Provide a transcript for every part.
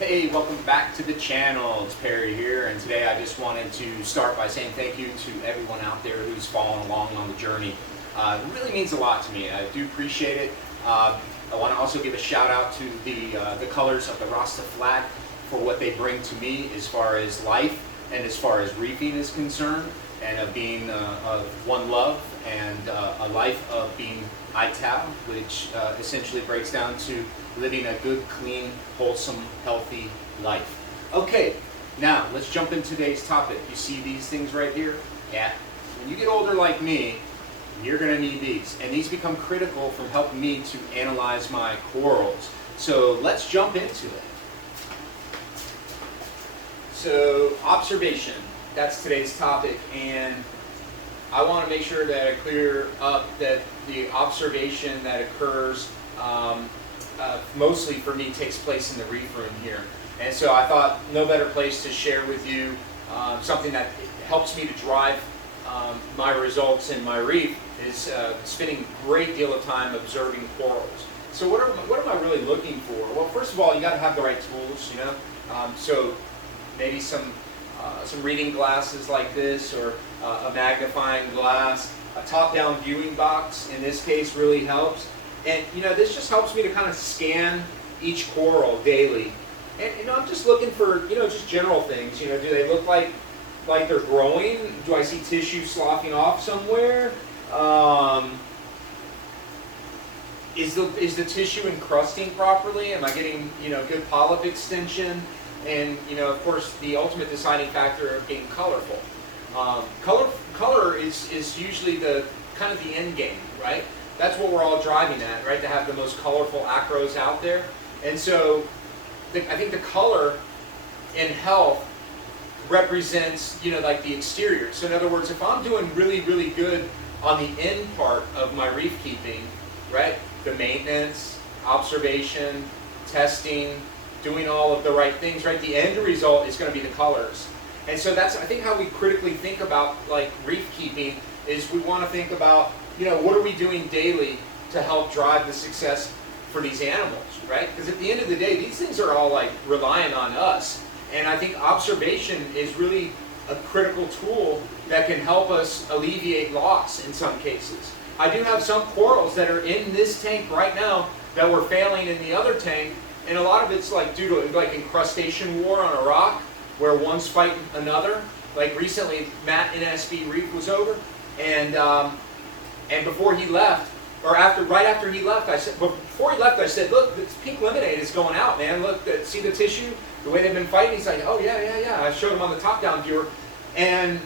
Hey, welcome back to the channel. It's Perry here, and today I just wanted to start by saying thank you to everyone out there who's following along on the journey. It really means a lot to me. I do appreciate it. I want to also give a shout out to the colors of the Rasta flag for what they bring to me as far as life and as far as reefing is concerned, and of being of one love and a life of being ITAL, which essentially breaks down to living a good, clean, wholesome, healthy life. Okay, now let's jump into today's topic. You see these things right here? Yeah. When you get older like me, you're going to need these. And these become critical from helping me to analyze my corals. So let's jump into it. So observation, that's today's topic. And I want to make sure that I clear up that the observation that occurs mostly for me takes place in the reef room here. And so I thought no better place to share with you something that helps me to drive my results in my reef is spending a great deal of time observing corals. So what am I really looking for? Well, first of all, you got to have the right tools, you know. So maybe some reading glasses like this, or a magnifying glass. A top-down viewing box in this case really helps. And you know, this just helps me to kind of scan each coral daily. And you know, I'm just looking for, you know, just general things. You know, do they look like they're growing? Do I see tissue sloughing off somewhere? Is the tissue encrusting properly? Am I getting, you know, good polyp extension? And you know, of course, the ultimate deciding factor of being colorful. Color is usually the kind of the end game, right? That's what we're all driving at, right? To have the most colorful acros out there. And so I think the color in health represents, you know, like the exterior. So in other words, if I'm doing really, really good on the end part of my reef keeping, right? The maintenance, observation, testing, doing all of the right things, right? The end result is going to be the colors. And so that's, I think, how we critically think about like reef keeping is we want to think about, you know, what are we doing daily to help drive the success for these animals, right? Because at the end of the day, these things are all like relying on us. And I think observation is really a critical tool that can help us alleviate loss in some cases. I do have some corals that are in this tank right now that were failing in the other tank, and a lot of it's like due to like incrustation war on a rock, where one's fighting another. Like recently, Matt in SB Reef was over, and before he left, or right after he left, before he left, I said, look, this pink lemonade is going out, man. Look, see the tissue, the way they've been fighting. He's like, oh yeah. I showed him on the top-down viewer, and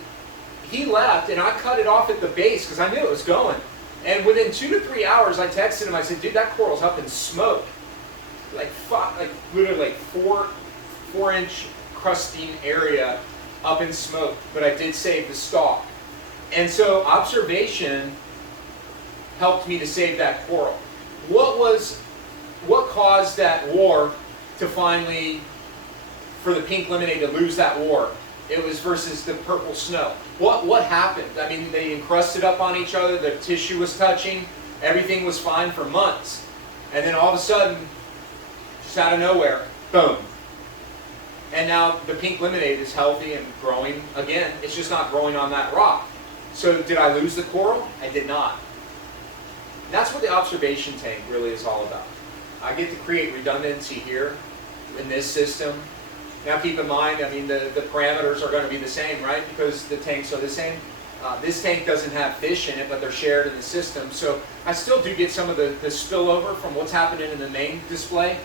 he left, and I cut it off at the base because I knew it was going. And within 2 to 3 hours, I texted him. I said, dude, that coral's up in smoke, like literally like 4-inch crusting area up in smoke, but I did save the stalk. And so observation helped me to save that coral. What caused that war to finally, for the pink lemonade to lose that war? It was versus the purple snow. What happened? I mean, they encrusted up on each other, the tissue was touching, everything was fine for months. And then all of a sudden, just out of nowhere, boom. And now the pink lemonade is healthy and growing again. It's just not growing on that rock. So did I lose the coral? I did not. That's what the observation tank really is all about. I get to create redundancy here in this system. Now keep in mind, I mean, the parameters are going to be the same, right? Because the tanks are the same. This tank doesn't have fish in it, but they're shared in the system. So I still do get some of the spillover from what's happening in the main display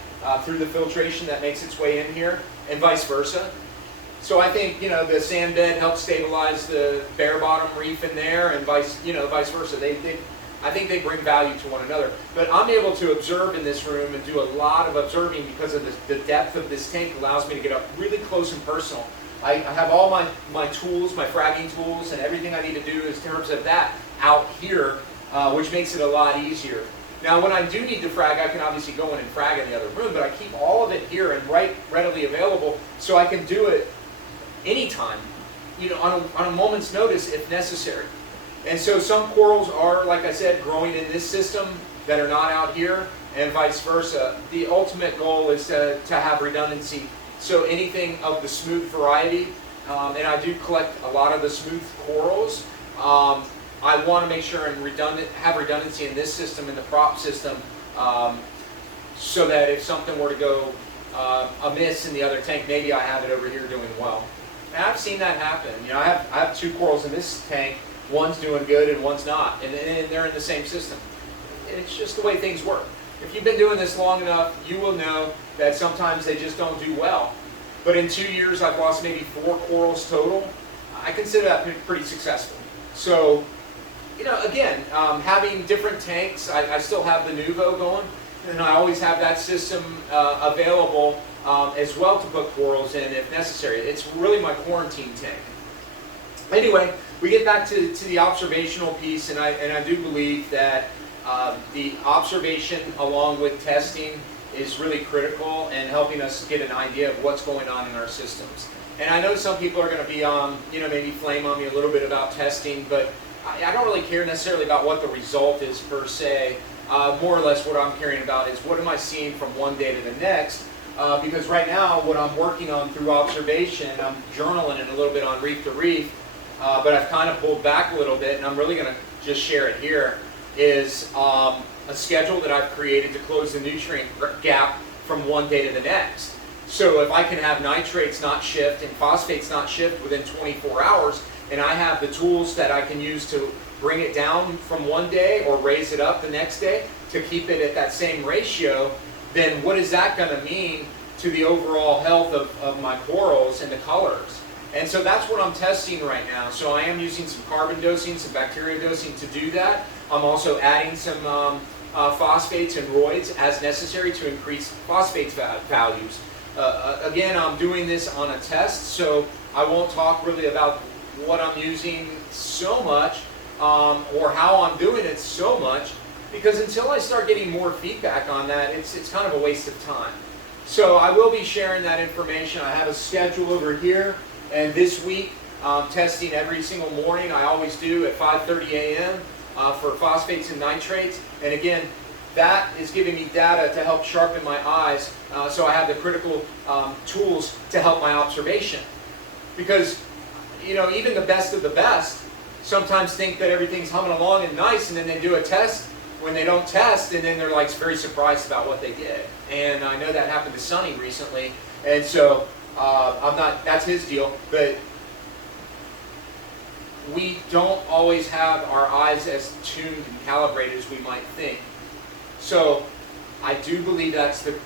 through the filtration that makes its way in here, and vice versa. So I think, you know, the sand bed helps stabilize the bare bottom reef in there, and vice versa. I think they bring value to one another. But I'm able to observe in this room and do a lot of observing because of the depth of this tank allows me to get up really close and personal. I have all my tools, my fragging tools, and everything I need to do in terms of that out here, which makes it a lot easier. Now, when I do need to frag, I can obviously go in and frag in the other room, but I keep all of it here and readily available, so I can do it anytime, you know, on a moment's notice if necessary. And so some corals are, like I said, growing in this system that are not out here. and vice versa. The ultimate goal is to have redundancy. So anything of the smooth variety, and I do collect a lot of the smooth corals, I want to make sure and have redundancy in this system, in the prop system, so that if something were to go amiss in the other tank, maybe I have it over here doing well. And I've seen that happen. You know, I have 2 corals in this tank. One's doing good and one's not, and they're in the same system. It's just the way things work. If you've been doing this long enough, you will know that sometimes they just don't do well. But in 2 years, I've lost maybe 4 corals total. I consider that pretty successful. So, you know, again, having different tanks, I still have the Nuvo going, and I always have that system available as well to put corals in if necessary. It's really my quarantine tank. Anyway, we get back to the observational piece, and I do believe that the observation along with testing is really critical in helping us get an idea of what's going on in our systems. And I know some people are going to be you know, maybe flame on me a little bit about testing, but I don't really care necessarily about what the result is per se. More or less what I'm caring about is what am I seeing from one day to the next, because right now what I'm working on through observation, I'm journaling it a little bit on Reef to Reef, but I've kind of pulled back a little bit, and I'm really going to just share it here, is a schedule that I've created to close the nutrient gap from one day to the next. So if I can have nitrates not shift and phosphates not shift within 24 hours, and I have the tools that I can use to bring it down from one day or raise it up the next day to keep it at that same ratio, then what is that going to mean to the overall health of my corals and the colors? And so that's what I'm testing right now. So I am using some carbon dosing, some bacteria dosing to do that. I'm also adding some phosphates and roids as necessary to increase phosphates values. Again, I'm doing this on a test, so I won't talk really about what I'm using so much or how I'm doing it so much, because until I start getting more feedback on that, it's kind of a waste of time. So I will be sharing that information. I have a schedule over here, and this week testing every single morning. I always do at 5:30 a.m. For phosphates and nitrates. And again, that is giving me data to help sharpen my eyes, so I have the critical tools to help my observation. Because, you know, even the best of the best sometimes think that everything's humming along and nice, and then they do a test when they don't test, and then they're like very surprised about what they did. And I know that happened to Sonny recently, and so that's his deal, but we don't always have our eyes as tuned and calibrated as we might think. So I do believe that's the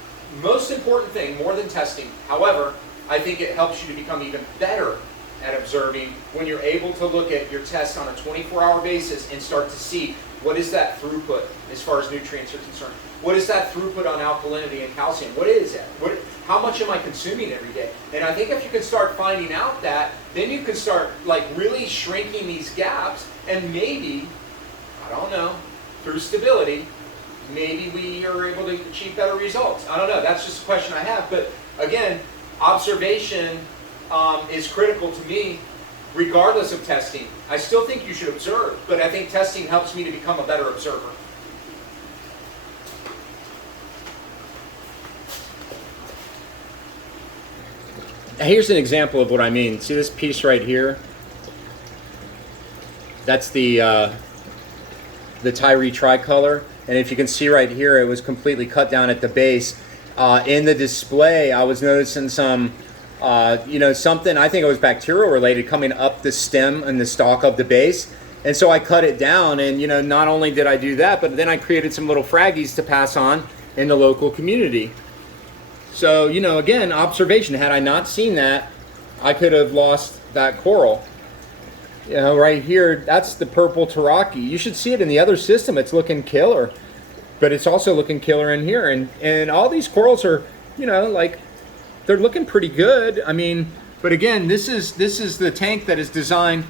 most important thing, more than testing. However, I think it helps you to become even better at observing when you're able to look at your tests on a 24-hour basis and start to see what is that throughput as far as nutrients are concerned. What is that throughput on alkalinity and calcium? What is that? How much am I consuming every day? And I think if you can start finding out that, then you can start like really shrinking these gaps, and maybe, I don't know, through stability, maybe we are able to achieve better results. I don't know, that's just a question I have. But again, observation is critical to me regardless of testing. I still think you should observe, but I think testing helps me to become a better observer. Here's an example of what I mean. See this piece right here? That's the Tyree tricolor. And if you can see right here, it was completely cut down at the base. In the display, I was noticing some, something, I think it was bacterial related, coming up the stem and the stalk of the base. And so I cut it down, and not only did I do that, but then I created some little fraggies to pass on in the local community. So, again, observation. Had I not seen that, I could have lost that coral. Right here, that's the purple Taraki. You should see it in the other system. It's looking killer. But it's also looking killer in here. And all these corals are, they're looking pretty good. I mean, but again, this is the tank that is designed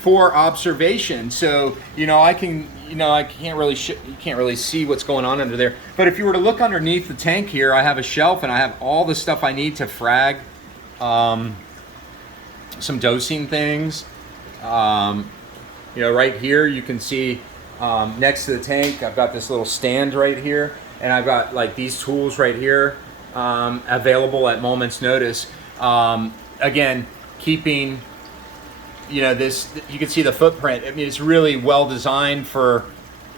for observation. So, I can't really you can't really see what's going on under there. But if you were to look underneath the tank here, I have a shelf and I have all the stuff I need to frag, some dosing things. Right here you can see next to the tank, I've got this little stand right here. and I've got like these tools right here available at moment's notice. Again, keeping, you know, this, you can see the footprint. I mean, it's really well designed for,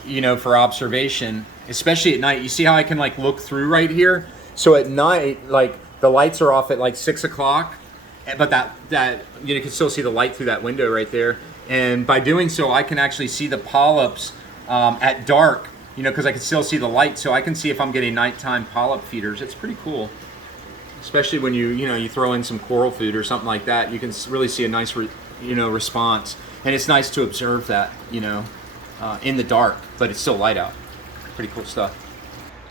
you know, for observation, especially at night. You see how I can like look through right here? So at night, like the lights are off at like 6 o'clock, but that you can still see the light through that window right there. And by doing so, I can actually see the polyps at dark, you know, because I can still see the light. So I can see if I'm getting nighttime polyp feeders. It's pretty cool, especially when you throw in some coral food or something like that. You can really see a nice response, and it's nice to observe that, you know, in the dark, but it's still light out. Pretty cool stuff.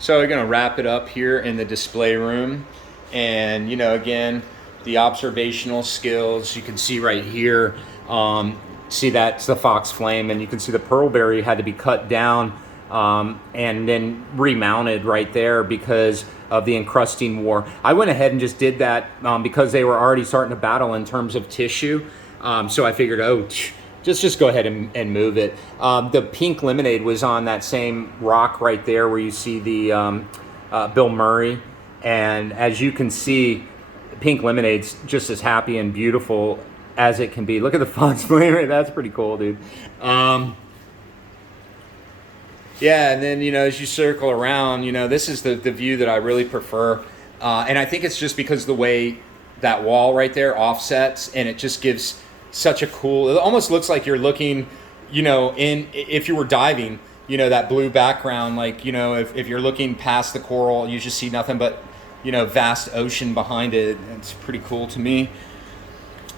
So we're gonna wrap it up here in the display room, and you know, again, the observational skills you can see right here. See, that's the fox flame, and you can see the pearlberry had to be cut down and then remounted right there because of the encrusting war. I went ahead and just did that because they were already starting to battle in terms of tissue. So I figured, just go ahead and move it. The pink lemonade was on that same rock right there where you see the Bill Murray. And as you can see, pink lemonade's just as happy and beautiful as it can be. Look at the fox flame. That's pretty cool, dude. Yeah, and then, you know, as you circle around, you know, this is the view that I really prefer. And I think it's just because the way that wall right there offsets, and it just gives such a cool, it almost looks like you're looking, you know, if you were diving, you know, that blue background, like, you know, if you're looking past the coral, you just see nothing but, you know, vast ocean behind it. It's pretty cool to me.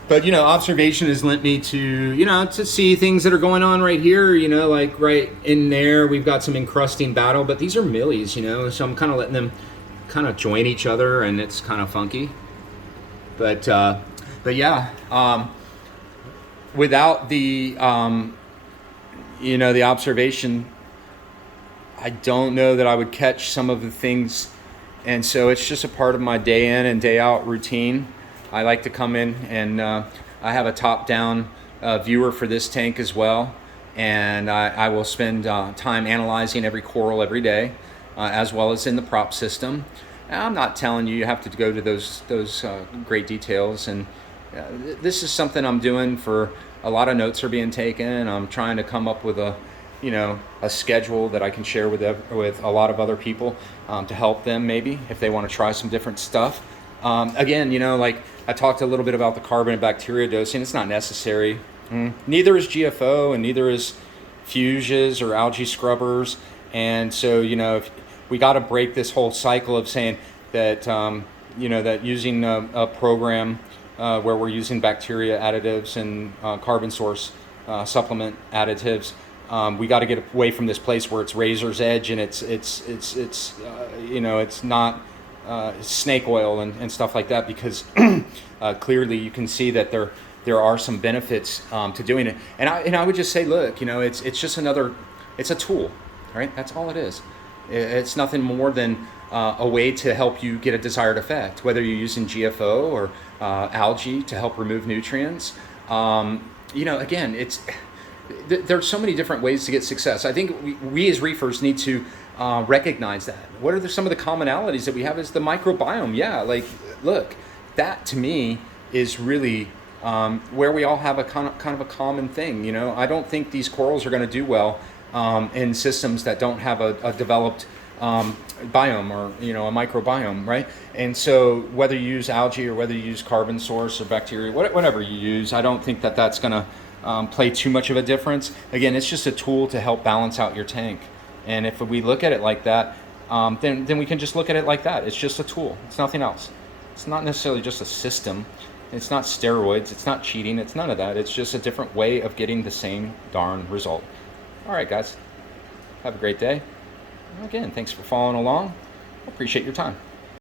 But, you know, observation has lent me to, you know, to see things that are going on right here, you know, like right in there, we've got some encrusting battle, but these are millies, you know, so I'm kind of letting them kind of join each other, and it's kind of funky. But yeah, without the, you know, the observation, I don't know that I would catch some of the things. And so it's just a part of my day in and day out routine. I like to come in, and I have a top-down viewer for this tank as well, and I will spend time analyzing every coral every day, as well as in the prop system. And I'm not telling you have to go to those great details, and this is something I'm doing for a lot of notes are being taken. I'm trying to come up with a schedule that I can share with a lot of other people to help them maybe if they want to try some different stuff. Again, you know, like I talked a little bit about the carbon and bacteria dosing. It's not necessary. Neither is GFO, and neither is fuses or algae scrubbers. And so, you know, if we got to break this whole cycle of saying that, you know, that using a program where we're using bacteria additives and carbon source supplement additives, we got to get away from this place where it's razor's edge, and it's you know, it's not snake oil and stuff like that, because clearly you can see that there are some benefits to doing it. And I would just say, look, you know, it's just it's a tool, right? That's all it is. It's nothing more than a way to help you get a desired effect, whether you're using GFO or algae to help remove nutrients. You know, again, there's so many different ways to get success. I think we as reefers need to recognize that. What are some of the commonalities that we have is the microbiome. Yeah, like, look, that to me is really where we all have a kind of a common thing. You know, I don't think these corals are going to do well in systems that don't have a developed biome, or, you know, a microbiome, right? And so whether you use algae or whether you use carbon source or bacteria, whatever you use, I don't think that that's going to play too much of a difference. Again, it's just a tool to help balance out your tank. And if we look at it like that, then we can just look at it like that. It's just a tool. It's nothing else. It's not necessarily just a system. It's not steroids. It's not cheating. It's none of that. It's just a different way of getting the same darn result. All right, guys. Have a great day. Again, thanks for following along. I appreciate your time.